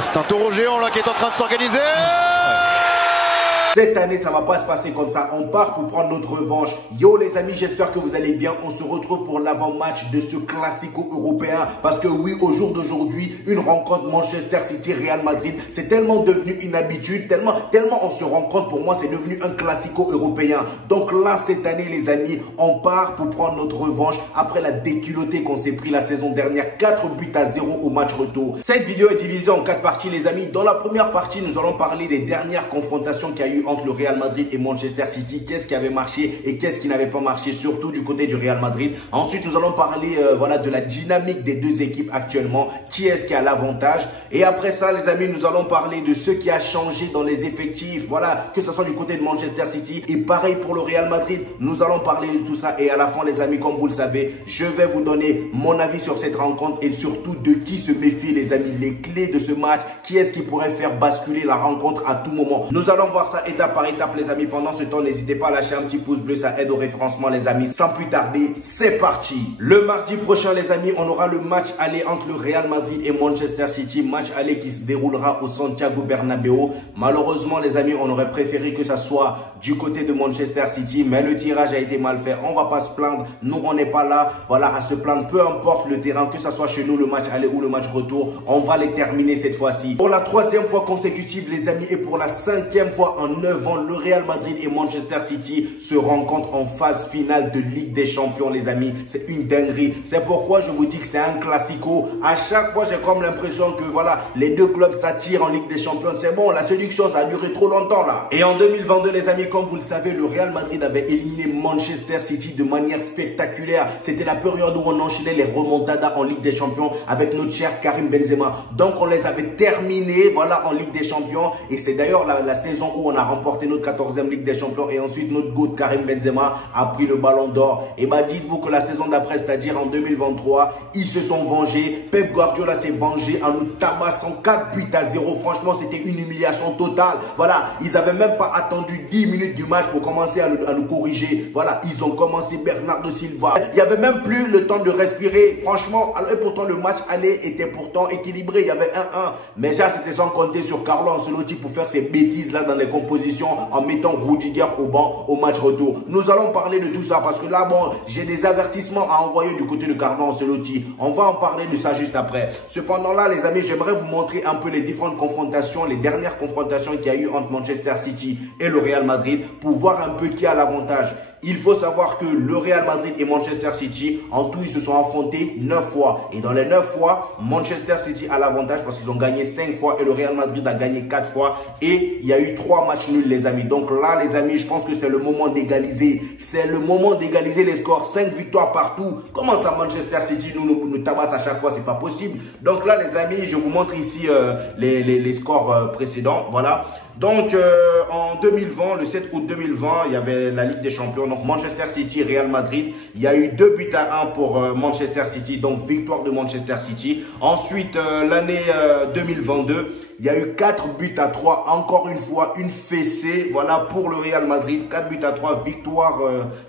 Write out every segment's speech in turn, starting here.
C'est un taureau géant là qui est en train de s'organiser. Cette année, ça va pas se passer comme ça. On part pour prendre notre revanche. Yo les amis, j'espère que vous allez bien. On se retrouve pour l'avant-match de ce classico européen. Parce que oui, au jour d'aujourd'hui, une rencontre Manchester City-Real Madrid, c'est tellement devenu une habitude, tellement on se rend compte, pour moi, c'est devenu un classico européen. Donc là, cette année, les amis, on part pour prendre notre revanche après la déculottée qu'on s'est pris la saison dernière. 4-0 au match retour. Cette vidéo est divisée en 4 parties, les amis. Dans la première partie, nous allons parler des dernières confrontations qu'il y a eu entre le Real Madrid et Manchester City. Qu'est-ce qui avait marché et qu'est-ce qui n'avait pas marché, surtout du côté du Real Madrid. Ensuite, nous allons parler voilà, de la dynamique des deux équipes actuellement. Qui est-ce qui a l'avantage? Et après ça, les amis, nous allons parler de ce qui a changé dans les effectifs. Voilà, que ce soit du côté de Manchester City. Et pareil pour le Real Madrid. Nous allons parler de tout ça. Et à la fin, les amis, comme vous le savez, je vais vous donner mon avis sur cette rencontre et surtout de qui se méfier, les amis. Les clés de ce match. Qui est-ce qui pourrait faire basculer la rencontre à tout moment? Nous allons voir ça étape par étape, les amis. Pendant ce temps, n'hésitez pas à lâcher un petit pouce bleu, ça aide au référencement, les amis. Sans plus tarder, c'est parti. Le mardi prochain, les amis, on aura le match aller entre le Real Madrid et Manchester City. Match aller qui se déroulera au Santiago Bernabéu. Malheureusement, les amis, on aurait préféré que ça soit du côté de Manchester City, mais le tirage a été mal fait. On va pas se plaindre. Nous, on n'est pas là, voilà, à se plaindre. Peu importe le terrain, que ça soit chez nous le match aller ou le match retour, on va les terminer cette fois-ci. Pour la 3e fois consécutive, les amis, et pour la 5e fois en 9 ans, le Real Madrid et Manchester City se rencontrent en phase finale de Ligue des Champions, les amis. C'est une dinguerie. C'est pourquoi je vous dis que c'est un classico. À chaque fois, j'ai comme l'impression que voilà, les deux clubs s'attirent en Ligue des Champions. C'est bon, la séduction, ça a duré trop longtemps là. Et en 2022, les amis, comme vous le savez, le Real Madrid avait éliminé Manchester City de manière spectaculaire. C'était la période où on enchaînait les remontadas en Ligue des Champions avec notre cher Karim Benzema. Donc, on les avait terminés, voilà, en Ligue des Champions. Et c'est d'ailleurs la saison où on a remporté notre 14e Ligue des Champions et ensuite notre GOAT Karim Benzema a pris le ballon d'or. Et bah dites-vous que la saison d'après, c'est-à-dire en 2023, ils se sont vengés. Pep Guardiola s'est vengé en nous tabassant 4-0. Franchement, c'était une humiliation totale. Voilà, ils n'avaient même pas attendu 10 minutes du match pour commencer à nous corriger. Voilà, ils ont commencé Bernardo Silva. Il n'y avait même plus le temps de respirer. Franchement, et pourtant le match aller était pourtant équilibré. Il y avait 1-1. Mais ça, c'était sans compter sur Carlo Ancelotti pour faire ces bêtises là dans les compositions en mettant Rudiger au banc au match retour. Nous allons parler de tout ça parce que là, bon, j'ai des avertissements à envoyer du côté de Carlo Ancelotti. On va en parler de ça juste après. Cependant là, les amis, j'aimerais vous montrer un peu les différentes confrontations, les dernières confrontations qu'il y a eu entre Manchester City et le Real Madrid pour voir un peu qui a l'avantage. Il faut savoir que le Real Madrid et Manchester City, en tout, ils se sont affrontés 9 fois. Et dans les 9 fois, Manchester City a l'avantage parce qu'ils ont gagné 5 fois et le Real Madrid a gagné 4 fois. Et il y a eu 3 matchs nuls, les amis. Donc là, les amis, je pense que c'est le moment d'égaliser. C'est le moment d'égaliser les scores. 5 victoires partout. Comment ça, Manchester City nous tabasse à chaque fois? C'est pas possible. Donc là, les amis, je vous montre ici les scores précédents. Voilà. Donc, en 2020, le 7 août 2020, il y avait la Ligue des Champions. Donc, Manchester City, Real Madrid. Il y a eu 2-1 pour Manchester City. Donc, victoire de Manchester City. Ensuite, l'année 2022, il y a eu 4-3. Encore une fois, une fessée. Voilà, pour le Real Madrid. 4-3, victoire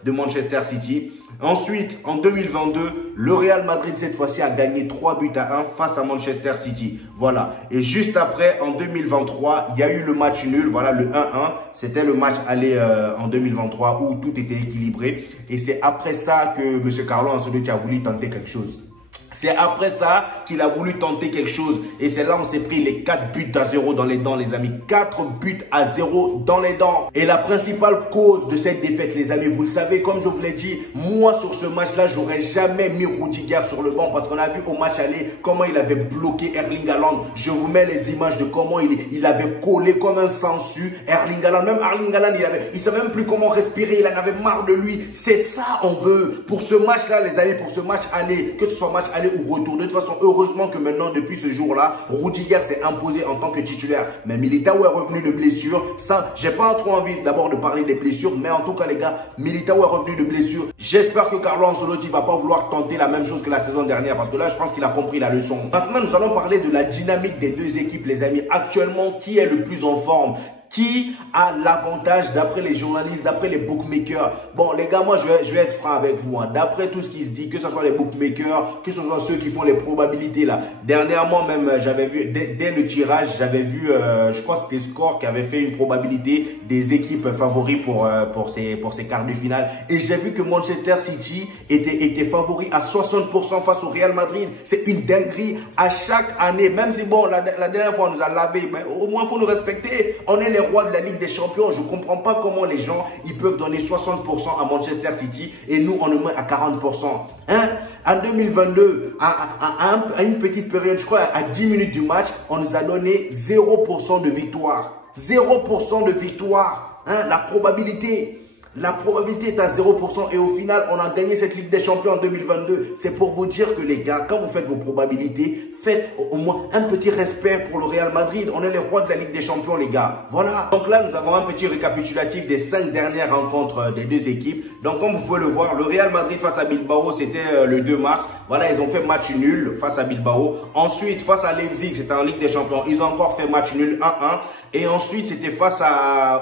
de Manchester City. Ensuite, en 2022, le Real Madrid, cette fois-ci, a gagné 3-1 face à Manchester City. Voilà. Et juste après, en 2023, il y a eu le match nul. Voilà, le 1-1. C'était le match aller en 2023 où tout était équilibré. Et c'est après ça que M. Carlo Ancelotti a voulu tenter quelque chose. C'est après ça qu'il a voulu tenter quelque chose. Et c'est là où on s'est pris les 4-0 dans les dents, les amis. 4-0 dans les dents. Et la principale cause de cette défaite, les amis, vous le savez, comme je vous l'ai dit, moi, sur ce match-là, j'aurais jamais mis Rudiger sur le banc parce qu'on a vu au match aller comment il avait bloqué Erling Haaland. Je vous mets les images de comment il avait collé comme un sensu Erling Haaland. Même Erling Haaland, il savait même plus comment respirer. Il en avait marre de lui. C'est ça, on veut. Pour ce match-là, les amis, pour ce match aller, que ce soit match aller ou retour. De toute façon, heureusement que maintenant, depuis ce jour-là, Rudiger s'est imposé en tant que titulaire. Mais Militao est revenu de blessure. Ça, j'ai pas trop envie d'abord de parler des blessures, mais en tout cas, les gars, Militao est revenu de blessure. J'espère que Carlo Ancelotti va pas vouloir tenter la même chose que la saison dernière, parce que là, je pense qu'il a compris la leçon. Maintenant, nous allons parler de la dynamique des deux équipes, les amis. Actuellement, qui est le plus en forme? Qui a l'avantage d'après les journalistes, d'après les bookmakers? Bon, les gars, moi, je vais être franc avec vous. Hein. D'après tout ce qui se dit, que ce soit les bookmakers, que ce soit ceux qui font les probabilités, là. Dernièrement, même, j'avais vu, dès le tirage, j'avais vu, je crois que c'était Score qui avait fait une probabilité des équipes favoris pour ces quarts de finale. Et j'ai vu que Manchester City était favori à 60% face au Real Madrid. C'est une dinguerie à chaque année. Même si, bon, la dernière fois, on nous a lavé, mais au moins, il faut nous respecter. On est les rois de la Ligue des Champions. Je ne comprends pas comment les gens ils peuvent donner 60% à Manchester City et nous, on nous met à 40%. Hein? En 2022, à une petite période, je crois, à 10 minutes du match, on nous a donné 0% de victoire. 0% de victoire. Hein? La probabilité est à 0% et au final, on a gagné cette Ligue des Champions en 2022. C'est pour vous dire que les gars, quand vous faites vos probabilités, faites au moins un petit respect pour le Real Madrid. On est les rois de la Ligue des Champions, les gars. Voilà. Donc là, nous avons un petit récapitulatif des 5 dernières rencontres des deux équipes. Donc, comme vous pouvez le voir, le Real Madrid face à Bilbao, c'était le 2 mars. Voilà, ils ont fait match nul face à Bilbao. Ensuite, face à Leipzig, c'était en Ligue des Champions. Ils ont encore fait match nul 1-1. Et ensuite, c'était face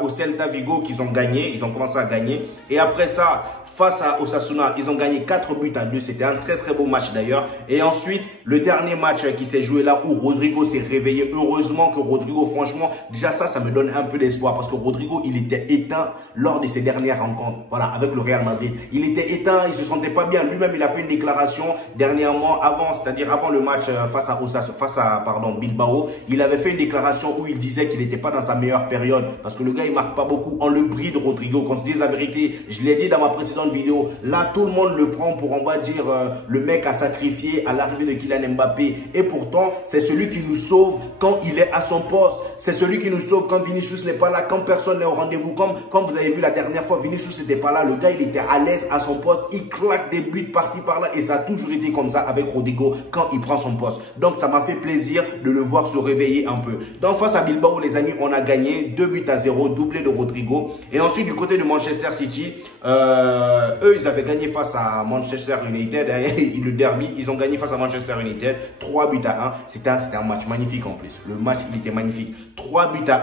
au Celta Vigo qu'ils ont gagné. Ils ont commencé à gagner. Et après ça, face à Osasuna, ils ont gagné 4-2. C'était un très très beau match d'ailleurs. Et ensuite, le dernier match qui s'est joué là où Rodrigo s'est réveillé. Heureusement que Rodrigo, franchement, déjà ça me donne un peu d'espoir. Parce que Rodrigo, il était éteint lors de ses dernières rencontres. Voilà, avec le Real Madrid. Il était éteint, il se sentait pas bien. Lui-même, il a fait une déclaration dernièrement, c'est-à-dire avant le match face à Bilbao. Il avait fait une déclaration où il disait qu'il n'était pas dans sa meilleure période. Parce que le gars, il marque pas beaucoup. On le bride, Rodrigo. Qu'on se dise la vérité, je l'ai dit dans ma précédente vidéo, là tout le monde le prend pour, on va dire, le mec à sacrifier à l'arrivée de Kylian Mbappé, et pourtant c'est celui qui nous sauve quand il est à son poste, c'est celui qui nous sauve quand Vinicius n'est pas là, quand personne n'est au rendez-vous, comme vous avez vu la dernière fois, Vinicius n'était pas là, le gars il était à l'aise à son poste, il claque des buts par-ci par-là, et ça a toujours été comme ça avec Rodrigo quand il prend son poste. Donc ça m'a fait plaisir de le voir se réveiller un peu. Donc face à Bilbao, les amis, on a gagné 2-0, doublé de Rodrigo. Et ensuite du côté de Manchester City, eux, ils avaient gagné face à Manchester United, hein, le derby, ils ont gagné face à Manchester United, 3-1. C'était un match magnifique en plus. Le match, il était magnifique. 3-1.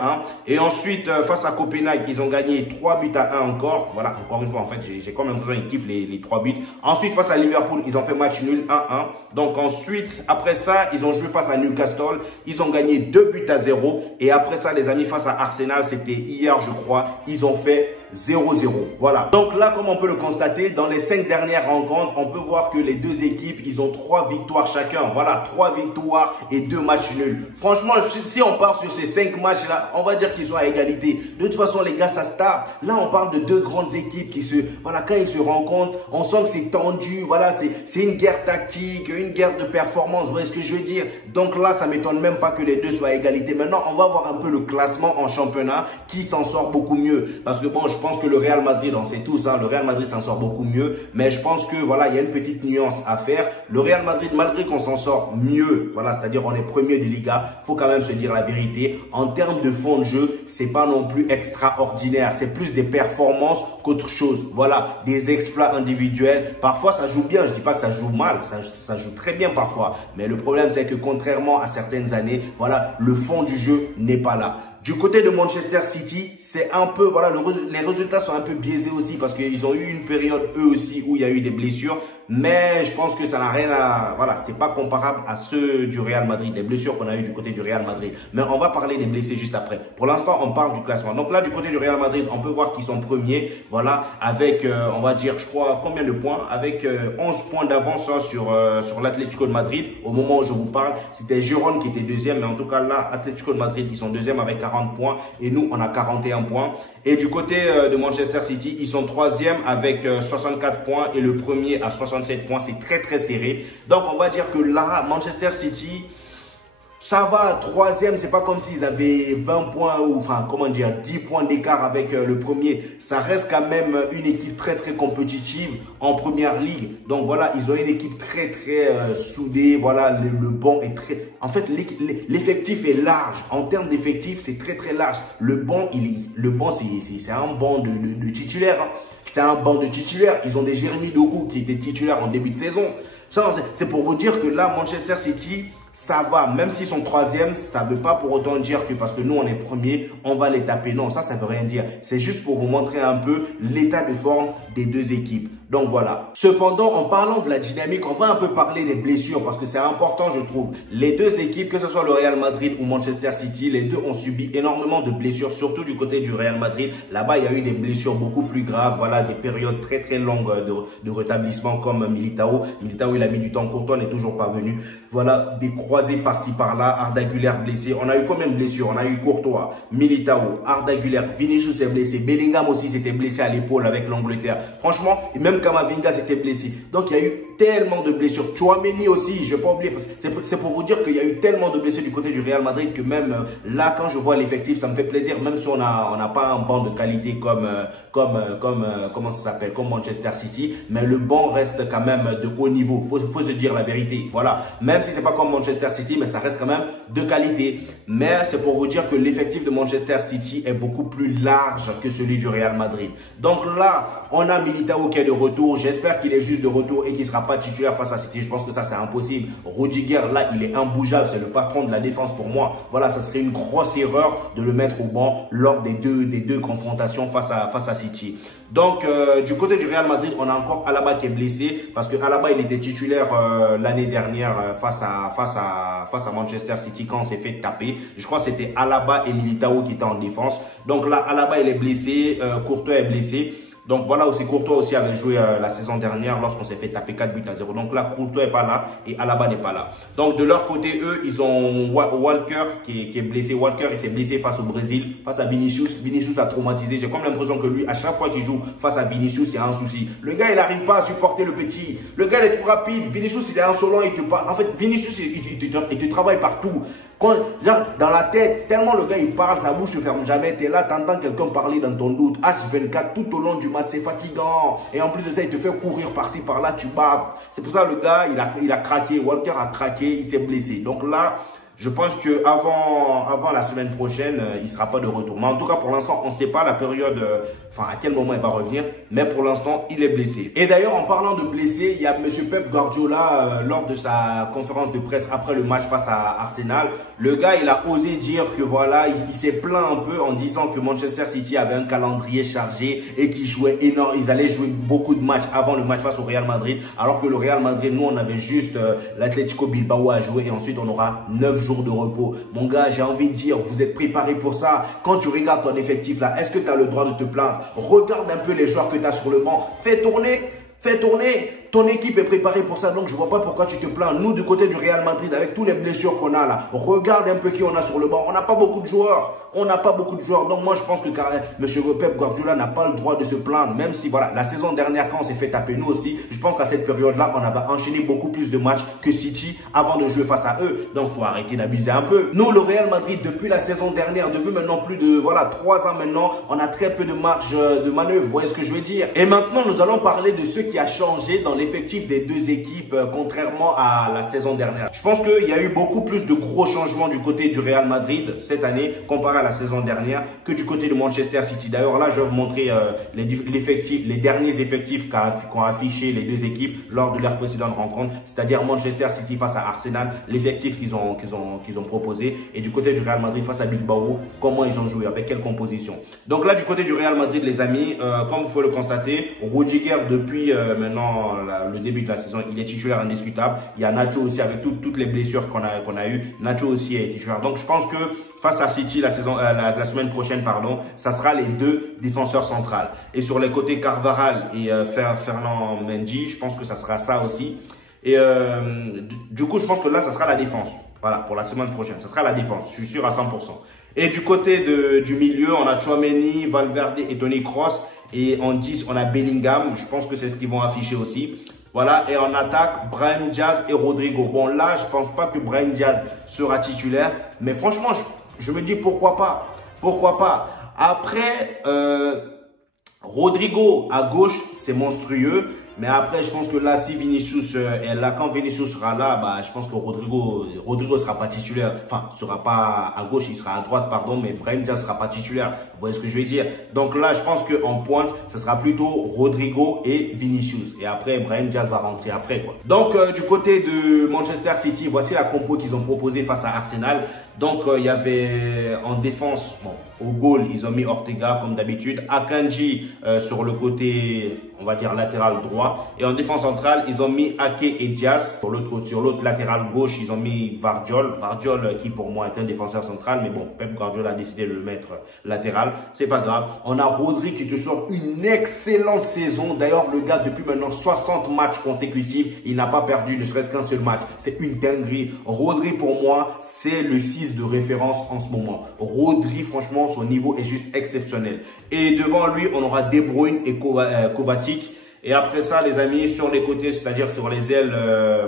Et ensuite, face à Copenhague, ils ont gagné 3-1 encore. Voilà, encore une fois, en fait, j'ai quand même l'impression qu'ils kiffent les 3 buts. Ensuite, face à Liverpool, ils ont fait match nul 1-1. Donc ensuite, après ça, ils ont joué face à Newcastle. Ils ont gagné 2-0. Et après ça, les amis, face à Arsenal, c'était hier, je crois, ils ont fait 0-0. Voilà. Donc là, comme on peut le constater, dans les 5 dernières rencontres, on peut voir que les deux équipes, ils ont 3 victoires chacun. Voilà, 3 victoires et 2 matchs nuls. Franchement, si on part sur ces 5 matchs-là, on va dire qu'ils sont à égalité. De toute façon, les gars, ça se tape. Là, on parle de 2 grandes équipes qui voilà, quand ils se rencontrent, on sent que c'est tendu. Voilà, c'est une guerre tactique, une guerre de performance. Vous voyez ce que je veux dire? Donc là, ça m'étonne même pas que les deux soient à égalité. Maintenant, on va voir un peu le classement en championnat qui s'en sort beaucoup mieux. Parce que bon, je pense que le Real Madrid, on sait tous, hein, le Real Madrid s'en sort beaucoup mieux. Mais je pense que voilà, il y a une petite nuance à faire. Le Real Madrid, malgré qu'on s'en sort mieux, voilà, c'est-à-dire on est premier de Liga, faut quand même se dire la vérité. En termes de fond de jeu, c'est pas non plus extraordinaire. C'est plus des performances qu'autre chose. Voilà, des exploits individuels. Parfois, ça joue bien. Je dis pas que ça joue mal. Ça joue très bien parfois. Mais le problème, c'est que contrairement à certaines années, voilà, le fond du jeu n'est pas là. Du côté de Manchester City, c'est un peu, voilà, les résultats sont un peu biaisés aussi parce qu'ils ont eu une période, eux aussi, où il y a eu des blessures. Mais je pense que ça n'a rien à... Voilà, c'est pas comparable à ceux du Real Madrid, les blessures qu'on a eu du côté du Real Madrid. Mais on va parler des blessés juste après. Pour l'instant, on parle du classement. Donc là, du côté du Real Madrid, on peut voir qu'ils sont premiers. Voilà, avec, on va dire, je crois, combien de points? Avec 11 points d'avance hein, sur l'Atlético de Madrid. Au moment où je vous parle, c'était Girona qui était deuxième. Mais en tout cas, là, Atlético de Madrid, ils sont deuxième avec 40 points. Et nous, on a 41 points. Et du côté de Manchester City, ils sont troisième avec 64 points. Et le premier à 67 points, c'est très très serré. Donc on va dire que là, Manchester City, ça va, troisième, c'est pas comme s'ils avaient 20 points ou enfin comment dire 10 points d'écart avec le premier. Ça reste quand même une équipe très très compétitive en première ligue. Donc voilà, ils ont une équipe très très soudée. Voilà, le banc est très... En fait, l'effectif est large. En termes d'effectif, c'est très très large. Le banc, c'est un banc de titulaires. Hein. C'est un banc de titulaires. Ils ont des Jérémy Doku qui étaient titulaires en début de saison. C'est pour vous dire que là, Manchester City... ça va. Même s'ils sont troisième, ça ne veut pas pour autant dire que parce que nous, on est premier, on va les taper. Non, ça ne veut rien dire. C'est juste pour vous montrer un peu l'état de forme des deux équipes. Donc voilà. Cependant, en parlant de la dynamique, on va un peu parler des blessures parce que c'est important, je trouve. Les deux équipes, que ce soit le Real Madrid ou Manchester City, les deux ont subi énormément de blessures, surtout du côté du Real Madrid. Là-bas, il y a eu des blessures beaucoup plus graves. Voilà, des périodes très très longues de rétablissement comme Militao. Militao, il a mis du temps. Courtois n'est toujours pas venu. Voilà, des croisés par-ci par-là. Arda Güler blessé. On a eu combien de blessures? On a eu Courtois, Militao, Arda Güler, Vinicius est blessé. Bellingham aussi s'était blessé à l'épaule avec l'Angleterre. Franchement, même Camavinga s'était blessé. Donc, il y a eu tellement de blessures. Chouameni aussi, je ne vais pas oublier. C'est pour vous dire qu'il y a eu tellement de blessures du côté du Real Madrid que même là, quand je vois l'effectif, ça me fait plaisir. Même si on n'a pas un banc de qualité comment ça s'appelle, comme Manchester City. Mais le banc reste quand même de haut niveau. Faut se dire la vérité. Voilà. Même si c'est pas comme Manchester City, mais ça reste quand même de qualité. Mais c'est pour vous dire que l'effectif de Manchester City est beaucoup plus large que celui du Real Madrid. Donc là, on a Militao qui est de retour. J'espère qu'il est juste de retour et qu'il ne sera pas titulaire face à City. Je pense que ça, c'est impossible. Rudiger, là, il est imbougeable. C'est le patron de la défense pour moi. Voilà, ça serait une grosse erreur de le mettre au banc lors des deux confrontations face à City. Donc, du côté du Real Madrid, on a encore Alaba qui est blessé parce que Alaba, il était titulaire l'année dernière face à Manchester City quand on s'est fait taper. Je crois que c'était Alaba et Militao qui étaient en défense. Donc là, Alaba, il est blessé. Courtois est blessé. Donc voilà aussi, Courtois aussi avait joué la saison dernière lorsqu'on s'est fait taper 4-0. Donc là, Courtois n'est pas là et Alaba n'est pas là. Donc de leur côté, eux, ils ont Walker qui est blessé. Walker, il s'est blessé face au Brésil, face à Vinicius. Vinicius a traumatisé. J'ai comme l'impression que lui, à chaque fois qu'il joue face à Vinicius, il y a un souci. Le gars, il n'arrive pas à supporter le petit. Le gars, il est trop rapide. Vinicius, il est insolent. En fait, Vinicius, il te travaille partout. Genre, dans la tête, tellement le gars il parle, sa bouche ne ferme jamais. Tu es là, tu entends quelqu'un parler dans ton doute. H24 tout au long du match, c'est fatigant. Et en plus de ça, il te fait courir par-ci, par-là, tu baves. C'est pour ça que le gars, il a craqué. Walker a craqué, il s'est blessé. Donc là, je pense qu'avant la semaine prochaine, il ne sera pas de retour. Mais en tout cas, pour l'instant, on ne sait pas la période, à quel moment il va revenir. Mais pour l'instant, il est blessé. Et d'ailleurs, en parlant de blessé, il y a M. Pep Guardiola, lors de sa conférence de presse après le match face à Arsenal. Le gars, il a osé dire que voilà, il s'est plaint un peu en disant que Manchester City avait un calendrier chargé et qu'ils jouaient énorme. Ils allaient jouer beaucoup de matchs avant le match face au Real Madrid. Alors que le Real Madrid, nous, on avait juste l'Atlético Bilbao à jouer et ensuite on aura 9 jours de repos. Mon gars, j'ai envie de dire, vous êtes préparé pour ça. Quand tu regardes ton effectif là, est-ce que tu as le droit de te plaindre? Regarde un peu les joueurs que tu as sur le banc. Fais tourner. Ton équipe est préparée pour ça, donc je ne vois pas pourquoi tu te plains. Nous, du côté du Real Madrid, avec toutes les blessures qu'on a là, regarde un peu qui on a sur le banc. On n'a pas beaucoup de joueurs. Donc moi, je pense que M. Pep Guardiola n'a pas le droit de se plaindre. Même si, voilà, la saison dernière, quand on s'est fait taper, nous aussi, je pense qu'à cette période-là, on avait enchaîné beaucoup plus de matchs que City avant de jouer face à eux. Donc, il faut arrêter d'abuser un peu. Nous, le Real Madrid, depuis la saison dernière, depuis maintenant plus de, 3 ans maintenant, on a très peu de marge de manœuvre. Vous voyez ce que je veux dire? Et maintenant, nous allons parler de ce qui a changé dans l'effectif des deux équipes, contrairement à la saison dernière. Je pense qu'il y a eu beaucoup plus de gros changements du côté du Real Madrid cette année, comparé à la saison dernière, que du côté de Manchester City. D'ailleurs, là, je vais vous montrer les derniers effectifs qu'ont affiché les deux équipes lors de leur précédente rencontre, c'est-à-dire Manchester City face à Arsenal, l'effectif qu'ils ont proposé, et du côté du Real Madrid face à Bilbao, comment ils ont joué, avec quelle composition. Donc là, du côté du Real Madrid, les amis, comme vous pouvez le constater, Rudiger, depuis maintenant le début de la saison, il est titulaire indiscutable. Il y a Nacho aussi, avec toutes les blessures qu'on a eues. Nacho aussi est titulaire. Donc, je pense que face à City la semaine prochaine, ça sera les deux défenseurs centrales. Et sur les côtés, Carvajal et Fernand Mendy, je pense que ça sera ça aussi. Et du coup, je pense que là, ça sera la défense. Voilà, pour la semaine prochaine, ça sera la défense. Je suis sûr à 100%. Et du côté du milieu, on a Chouameni, Valverde et Toni Kroos. Et en 10, on a Bellingham. Je pense que c'est ce qu'ils vont afficher aussi. Voilà, et en attaque, Brahim Diaz et Rodrigo. Bon, là, je pense pas que Brahim Diaz sera titulaire. Mais franchement, je me dis pourquoi pas. Pourquoi pas. Après, Rodrigo à gauche, c'est monstrueux. Mais après, je pense que là, si Vinicius est là, quand Vinicius sera là, bah, je pense que Rodrigo sera pas titulaire. Enfin, sera pas à gauche, il sera à droite, pardon, mais Brahim Diaz sera pas titulaire. Vous voyez ce que je veux dire? Donc là, je pense qu'en pointe, ce sera plutôt Rodrigo et Vinicius. Et après, Brahim Diaz va rentrer après, quoi. Donc, du côté de Manchester City, voici la compo qu'ils ont proposée face à Arsenal. Donc, il y avait en défense, bon, au goal, ils ont mis Ortega comme d'habitude. Akanji sur le côté, on va dire latéral droit. Et en défense centrale, ils ont mis Ake et Diaz. Sur l'autre latéral gauche, ils ont mis Vardiol. Vardiol qui pour moi est un défenseur central. Mais bon, Pep Guardiola a décidé de le mettre latéral. C'est pas grave. On a Rodri qui te sort une excellente saison. D'ailleurs, le gars, depuis maintenant 60 matchs consécutifs, il n'a pas perdu ne serait-ce qu'un seul match. C'est une dinguerie. Rodri pour moi, c'est le 6 de référence en ce moment. Rodri, franchement, son niveau est juste exceptionnel. Et devant lui, on aura De Bruyne et Kovacic. Et après ça, les amis, sur les côtés, c'est-à-dire sur les ailes,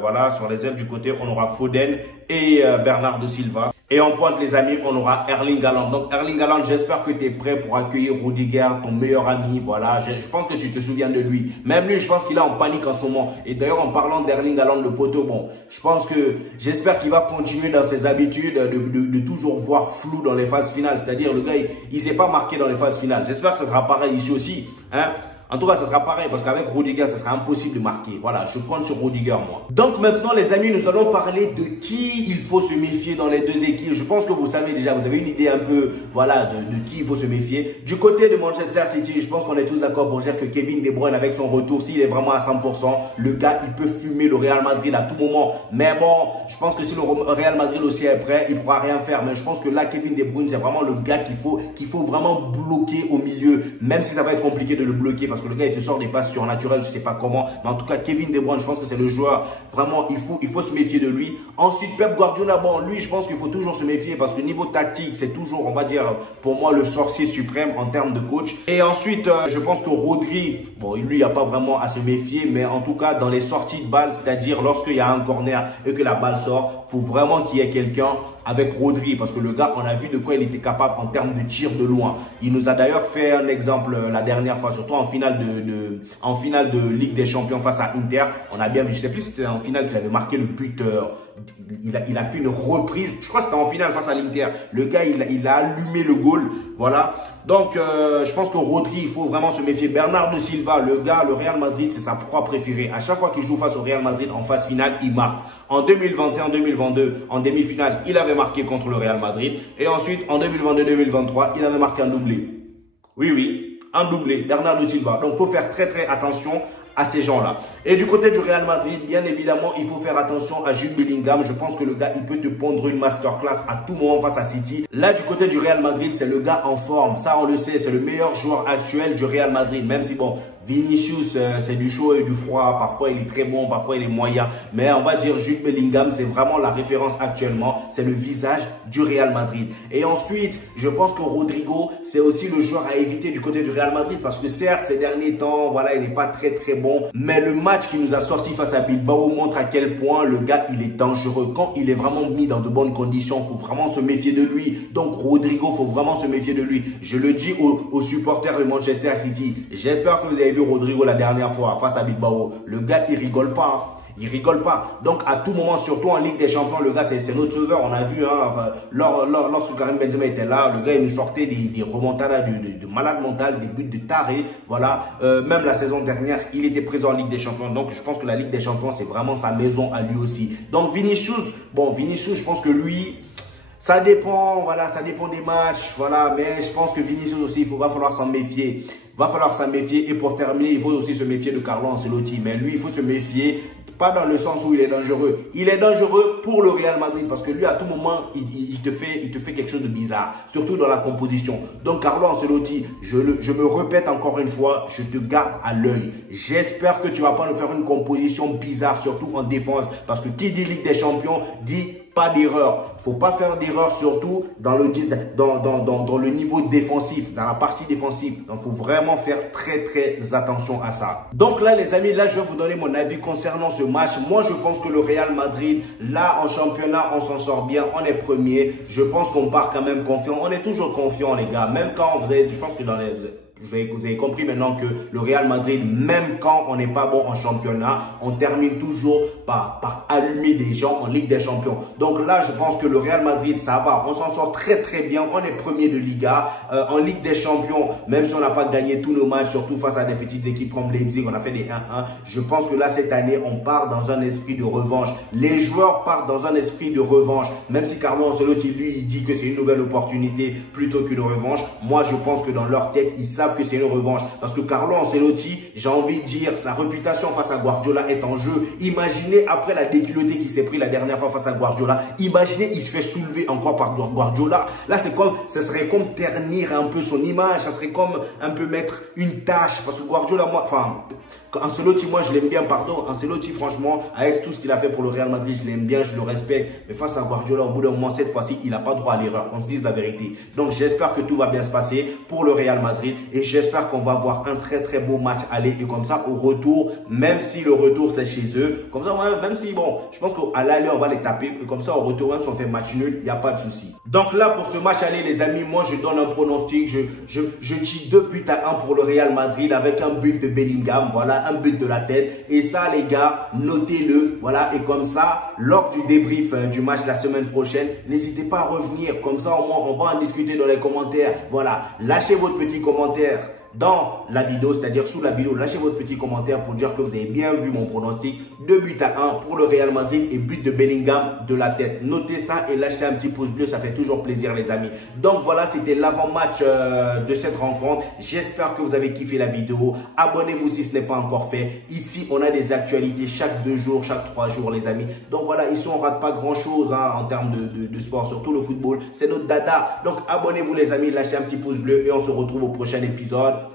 voilà, sur les ailes du côté, on aura Foden et Bernardo Silva. Et en pointe, les amis, on aura Erling Haaland. Donc, Erling Haaland, j'espère que tu es prêt pour accueillir Rudiger, ton meilleur ami. Voilà, je pense que tu te souviens de lui. Même lui, je pense qu'il est en panique en ce moment. Et d'ailleurs, en parlant d'Erling Haaland, le poteau, bon, je pense que j'espère qu'il va continuer dans ses habitudes de toujours voir flou dans les phases finales. C'est-à-dire, le gars, il ne s'est pas marqué dans les phases finales. J'espère que ça sera pareil ici aussi, hein. En tout cas, ça sera pareil parce qu'avec Rudiger, ça sera impossible de marquer. Voilà, je compte sur Rudiger, moi. Donc maintenant, les amis, nous allons parler de qui il faut se méfier dans les deux équipes. Je pense que vous savez déjà, vous avez une idée un peu, voilà, de qui il faut se méfier. Du côté de Manchester City, je pense qu'on est tous d'accord pour dire que Kevin De Bruyne, avec son retour, s'il est vraiment à 100%, le gars, il peut fumer le Real Madrid à tout moment. Mais bon, je pense que si le Real Madrid aussi est prêt, il ne pourra rien faire. Mais je pense que là, Kevin De Bruyne, c'est vraiment le gars qu'il faut vraiment bloquer au milieu. Même si ça va être compliqué de le bloquer parce que le gars, il te sort des passes surnaturelles, je ne sais pas comment. Mais en tout cas, Kevin De Bruyne, je pense que c'est le joueur. Vraiment, il faut se méfier de lui. Ensuite, Pep Guardiola, bon, lui, je pense qu'il faut toujours se méfier parce que niveau tactique, c'est toujours, on va dire, pour moi, le sorcier suprême en termes de coach. Et ensuite, je pense que Rodri, bon, lui, il n'y a pas vraiment à se méfier. Mais en tout cas, dans les sorties de balle, c'est-à-dire lorsqu'il y a un corner et que la balle sort, il faut vraiment qu'il y ait quelqu'un avec Rodri. Parce que le gars, on a vu de quoi il était capable en termes de tir de loin. Il nous a d'ailleurs fait un exemple la dernière fois, surtout en finale de Ligue des Champions face à Inter. On a bien vu, je ne sais plus si c'était en finale qu'il avait marqué le but. Il a fait une reprise. Je crois que c'était en finale face à l'Inter. Le gars, il a allumé le goal. Voilà. Donc, je pense que Rodri, il faut vraiment se méfier. Bernardo Silva, le gars, le Real Madrid, c'est sa proie préférée. À chaque fois qu'il joue face au Real Madrid en phase finale, il marque. En 2021, 2022, en demi-finale, il avait marqué contre le Real Madrid. Et ensuite, en 2022-2023, il avait marqué un doublé. Oui, oui, un doublé. Bernardo Silva. Donc, il faut faire très, très attention à ces gens-là. Et du côté du Real Madrid, bien évidemment, il faut faire attention à Jude Bellingham. Je pense que le gars, il peut te pondre une masterclass à tout moment face à City. Là, du côté du Real Madrid, c'est le gars en forme. Ça, on le sait, c'est le meilleur joueur actuel du Real Madrid. Même si, bon, Vinicius, c'est du chaud et du froid. Parfois, il est très bon, parfois, il est moyen. Mais on va dire Jude Bellingham, c'est vraiment la référence actuellement. C'est le visage du Real Madrid. Et ensuite, je pense que Rodrigo, c'est aussi le joueur à éviter du côté du Real Madrid. Parce que certes, ces derniers temps, voilà, il n'est pas très, très bon. Mais le match qui nous a sorti face à Bilbao montre à quel point le gars, il est dangereux. Quand il est vraiment mis dans de bonnes conditions, il faut vraiment se méfier de lui. Donc, Rodrigo, il faut vraiment se méfier de lui. Je le dis aux supporters de Manchester City. J'espère que vous avez vu Rodrigo la dernière fois face à Bilbao. Le gars, il rigole pas. Il rigole pas. Donc, à tout moment, surtout en Ligue des Champions, le gars, c'est notre sauveur. On a vu, hein, enfin, lorsque Karim Benzema était là, le gars, il nous sortait des remontadas de malade mental, des buts de taré. Voilà. Même la saison dernière, il était présent en Ligue des Champions. Donc, je pense que la Ligue des Champions, c'est vraiment sa maison à lui aussi. Donc, Vinicius, bon, Vinicius, je pense que lui, ça dépend, voilà, ça dépend des matchs, voilà. Mais je pense que Vinicius aussi, va falloir s'en méfier. Va falloir s'en méfier. Et pour terminer, il faut aussi se méfier de Carlo Ancelotti. Mais lui, il faut se méfier. Pas dans le sens où il est dangereux. Il est dangereux pour le Real Madrid parce que lui, à tout moment, il te fait quelque chose de bizarre. Surtout dans la composition. Donc, Carlo Ancelotti, je me répète encore une fois, je te garde à l'œil. J'espère que tu ne vas pas nous faire une composition bizarre, surtout en défense. Parce que qui dit Ligue des Champions, dit pas d'erreur. Faut pas faire d'erreur, surtout dans le niveau défensif, dans la partie défensive. Donc, faut vraiment faire très, très attention à ça. Donc là, les amis, là, je vais vous donner mon avis concernant ce match. Moi, je pense que le Real Madrid, là, en championnat, on s'en sort bien. On est premier. Je pense qu'on part quand même confiant. On est toujours confiant, les gars. Même quand vous avez, je pense que vous avez compris maintenant que le Real Madrid, même quand on n'est pas bon en championnat, on termine toujours par allumer des gens en Ligue des Champions. Donc là, je pense que le Real Madrid, ça va. On s'en sort très très bien. On est premier de Liga. En Ligue des Champions, même si on n'a pas gagné tous nos matchs, surtout face à des petites équipes comme Leipzig, on a fait des 1-1. Je pense que là, cette année, on part dans un esprit de revanche. Les joueurs partent dans un esprit de revanche. Même si Carlo Ancelotti, lui, il dit que c'est une nouvelle opportunité plutôt qu'une revanche. Moi, je pense que dans leur tête, ils savent que c'est une revanche. Parce que Carlo Ancelotti, j'ai envie de dire, sa réputation face à Guardiola est en jeu. Imaginez, après la déculottée qu'il s'est pris la dernière fois face à Guardiola, imaginez, il se fait soulever encore par Guardiola. Là, ce serait comme ternir un peu son image. Ça serait comme un peu mettre une tâche. Parce que Guardiola, Ancelotti, moi, je l'aime bien, pardon. Ancelotti, franchement, avec tout ce qu'il a fait pour le Real Madrid, je l'aime bien, je le respecte. Mais face à Guardiola, au bout d'un moment, cette fois-ci, il n'a pas droit à l'erreur. On se dise la vérité. Donc, j'espère que tout va bien se passer pour le Real Madrid. Et j'espère qu'on va avoir un très, très beau match aller. Et comme ça, au retour, même si le retour, c'est chez eux, comme ça, même si, bon, je pense qu'à l'aller, on va les taper. Et comme ça, au retour, même si on fait match nul, il n'y a pas de souci. Donc là, pour ce match aller, les amis, moi, je donne un pronostic. Je dis 2-1 pour le Real Madrid avec un but de Bellingham. Voilà, un but de la tête. Et ça, les gars, notez-le. Voilà, et comme ça, lors du débrief du match la semaine prochaine, n'hésitez pas à revenir. Comme ça, au moins, on va en discuter dans les commentaires. Voilà, lâchez votre petit commentaire dans la vidéo, c'est-à-dire sous la vidéo, lâchez votre petit commentaire pour dire que vous avez bien vu mon pronostic. 2-1 pour le Real Madrid et but de Bellingham de la tête. Notez ça et lâchez un petit pouce bleu, ça fait toujours plaisir les amis. Donc voilà, c'était l'avant-match de cette rencontre. J'espère que vous avez kiffé la vidéo. Abonnez-vous si ce n'est pas encore fait. Ici, on a des actualités chaque 2 jours, chaque 3 jours les amis. Donc voilà, ici on rate pas grand-chose en termes de sport, surtout le football. C'est notre dada. Donc abonnez-vous les amis, lâchez un petit pouce bleu et on se retrouve au prochain épisode.